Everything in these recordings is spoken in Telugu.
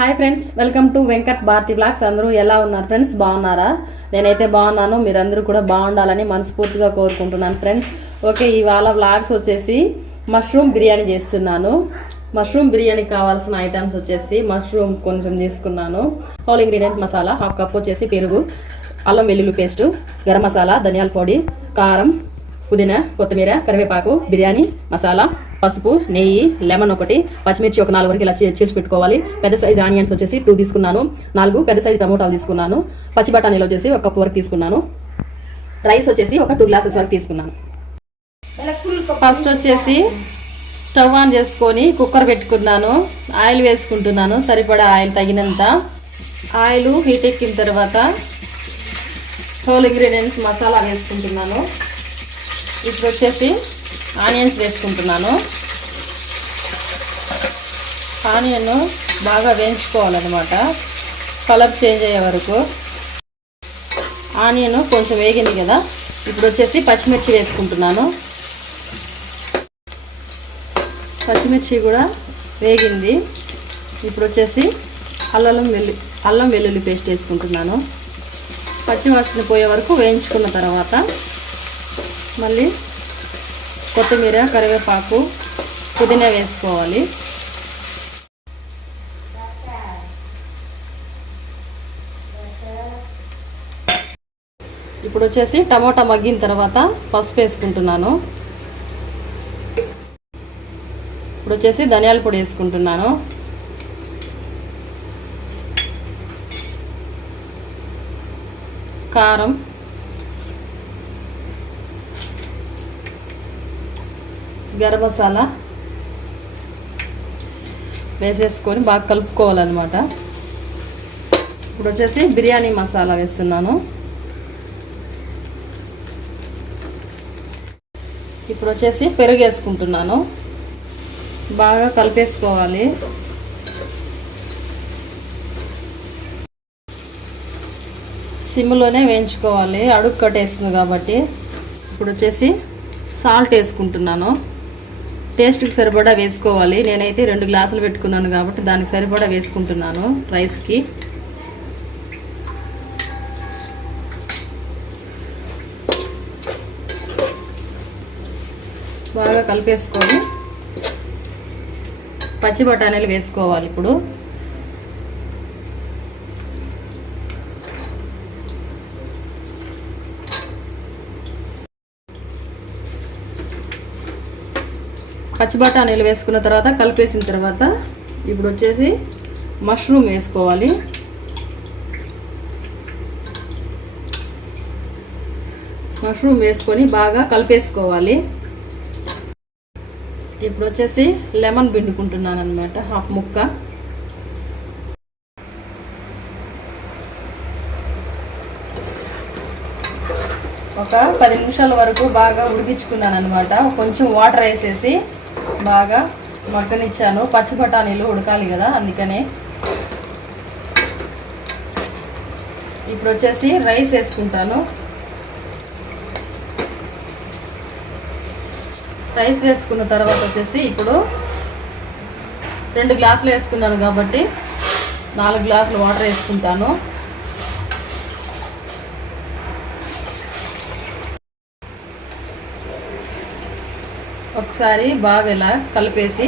Hi friends welcome to Venkat Bharati vlogs అందరూ ఎలా ఉన్నారు ఫ్రెండ్స్ బాగున్నారా? నేనైతే బాగున్నాను. మీరందరూ కూడా బాగుండాలని మనస్ఫూర్తిగా కోరుకుంటున్నాను ఫ్రెండ్స్ ఓకే ఇవాళ బ్లాగ్స్ వచ్చేసి మష్రూమ్ బిర్యానీ చేస్తున్నాను. మష్రూమ్ బిర్యానీకి కావాల్సిన ఐటమ్స్ వచ్చేసి మష్రూమ్ కొంచెం తీసుకున్నాను. Whole ingredient masala half cup వచ్చేసి పెరుగు అల్లం వెల్లుల్లి పేస్టు గరం మసాలా ధనియాల పొడి కారం పుదీనా కొత్తిమీర కరివేపాకు బిర్యానీ మసాలా పసుపు నెయ్యి లెమన్ ఒకటి పచ్చిమిర్చి ఒక నాలుగు వరకు ఇలా చీ- చీల్చి పెట్టుకోవాలి పెద్ద సైజ్ ఆనియన్స్ వచ్చేసి టూ తీసుకున్నాను. నాలుగు పెద్ద సైజ్ టమోటాలు తీసుకున్నాను. పచ్చి బఠానీలు వచ్చేసి ఒక కప్పు వరకు తీసుకున్నాను. రైస్ వచ్చేసి ఒక టూ గ్లాసెస్ వరకు తీసుకున్నాను. ఫస్ట్ వచ్చేసి స్టవ్ ఆన్ చేసుకొని కుక్కర్ పెట్టుకున్నాను. ఆయిల్ వేసుకుంటున్నాను. సరిపడా ఆయిల్ తగినంత. ఆయిల్ హీట్ ఎక్కిన తర్వాత హోల్ ఇంగ్రీడియంట్స్ మసాలా వేసుకుంటున్నాను. ఇప్పుడు వచ్చేసి ఆనియన్స్ వేసుకుంటున్నాను. ఆనియన్ బాగా వేయించుకోవాలన్నమాట. కలర్ చేంజ్ అయ్యే వరకు. ఆనియన్ కొంచెం వేగింది కదా ఇప్పుడు వచ్చేసి పచ్చిమిర్చి వేసుకుంటున్నాను. పచ్చిమిర్చి కూడా వేగింది. ఇప్పుడు వచ్చేసి అల్లం వెల్లు అల్లం వెల్లుల్లి పేస్ట్ వేసుకుంటున్నాను. పచ్చివాసన పోయే వరకు వేయించుకున్న తర్వాత మళ్ళీ కొత్తిమీర కరివేపాకు పుదీనా వేసుకోవాలి. ఇప్పుడు వచ్చేసి టమోటా మగ్గిన తర్వాత పసుపు వేసుకుంటున్నాను. ఇప్పుడు వచ్చేసి ధనియాల పొడి వేసుకుంటున్నాను. కారం గరం మసాలా వేసేసుకొని బాగా కలుపుకోవాలన్నమాట. ఇప్పుడు వచ్చేసి బిర్యానీ మసాలా వేస్తున్నాను. ఇప్పుడు వచ్చేసి పెరుగు వేసుకుంటున్నాను. బాగా కలిపేసుకోవాలి. సిమ్లోనే వేయించుకోవాలి. అడుగు కట్టేస్తుంది కాబట్టి. ఇప్పుడు వచ్చేసి సాల్ట్ వేసుకుంటున్నాను. టేస్ట్కి సరిపడా వేసుకోవాలి. నేనైతే రెండు గ్లాసులు పెట్టుకున్నాను కాబట్టి దానికి సరిపడా వేసుకుంటున్నాను రైస్కి. బాగా కలిపేసుకొని పచ్చి బఠానీలు వేసుకోవాలి ఇప్పుడు. పచ్చి బఠానీలు వేసుకున్న తర్వాత కలిపేసిన తర్వాత ఇప్పుడు వచ్చేసి మష్రూమ్ వేసుకోవాలి. మష్రూమ్ వేసుకొని బాగా కలిపేసుకోవాలి. ఇప్పుడు వచ్చేసి లెమన్ పిండుకుంటున్నాను అనమాట హాఫ్ ముక్క. ఒక పది నిమిషాల వరకు బాగా ఉడికించుకున్నాను అనమాట కొంచెం వాటర్ వేసేసి బాగా మగ్గనిచ్చాను. పచ్చి బఠానీలు ఉడకాలి కదా అందుకనే. ఇప్పుడు వచ్చేసి రైస్ వేసుకుంటాను. రైస్ వేసుకున్న తర్వాత వచ్చేసి ఇప్పుడు రెండు గ్లాసులు వేసుకున్నాను కాబట్టి నాలుగు గ్లాసులు వాటర్ వేసుకుంటాను. ఒకసారి బాగా ఇలా కలిపేసి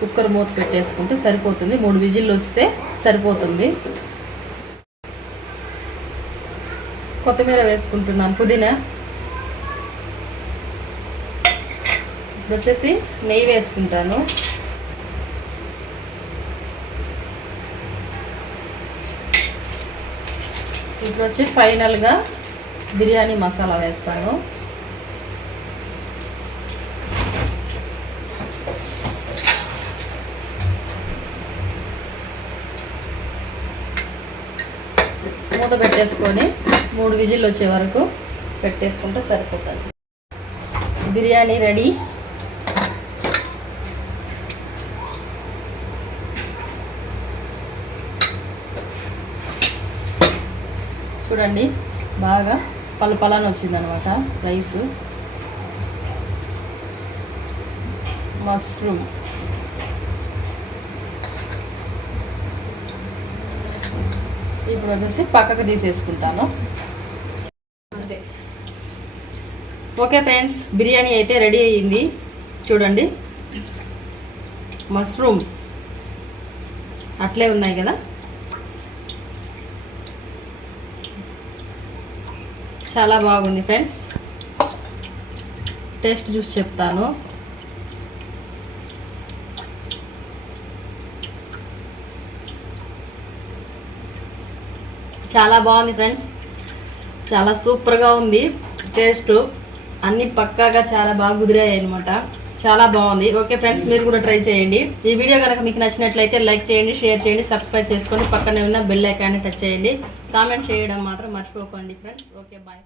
కుక్కర్ మూత పెట్టేసుకుంటే సరిపోతుంది. మూడు విజిల్లు వస్తే సరిపోతుంది. కొత్తిమీర వేసుకుంటున్నాను పుదీనా. ఇప్పుడు వచ్చేసి నెయ్యి వేసుకుంటాను. ఇప్పుడు వచ్చి ఫైనల్గా బిర్యానీ మసాలా వేస్తాను. మూత పెట్టేసుకొని మూడు విజిల్ వచ్చే వరకు పెట్టేసుకుంటే సరిపోతుంది. బిర్యానీ రెడీ. చూడండి బాగా పలు పలాని వచ్చిందనమాట రైస్. మష్రూమ్. ఇప్పుడు వచ్చేసి పక్కకు తీసేసుకుంటాను. అంతే. ఓకే ఫ్రెండ్స్ బిర్యానీ అయితే రెడీ అయ్యింది. చూడండి. మష్రూమ్స్. అట్లే ఉన్నాయి కదా. చాలా బాగుంది ఫ్రెండ్స్. టేస్ట్ చూసి చెప్తాను. చాలా బాగుంది ఫ్రెండ్స్. చాలా సూపర్గా ఉంది. టేస్ట్ అన్ని పక్కాగా చాలా బాగా కుదిరాయి అనమాట చాలా బాగుంది. ఓకే ఫ్రెండ్స్ మీరు కూడా ట్రై చేయండి. ఈ వీడియో కనుక మీకు నచ్చినట్లయితే లైక్ చేయండి షేర్ చేయండి సబ్స్క్రైబ్ చేసుకోండి. పక్కనే ఉన్న బెల్ ఐకాన్ని టచ్ చేయండి. కామెంట్ చేయడం మాత్రం మర్చిపోకండి ఫ్రెండ్స్ ఓకే బాయ్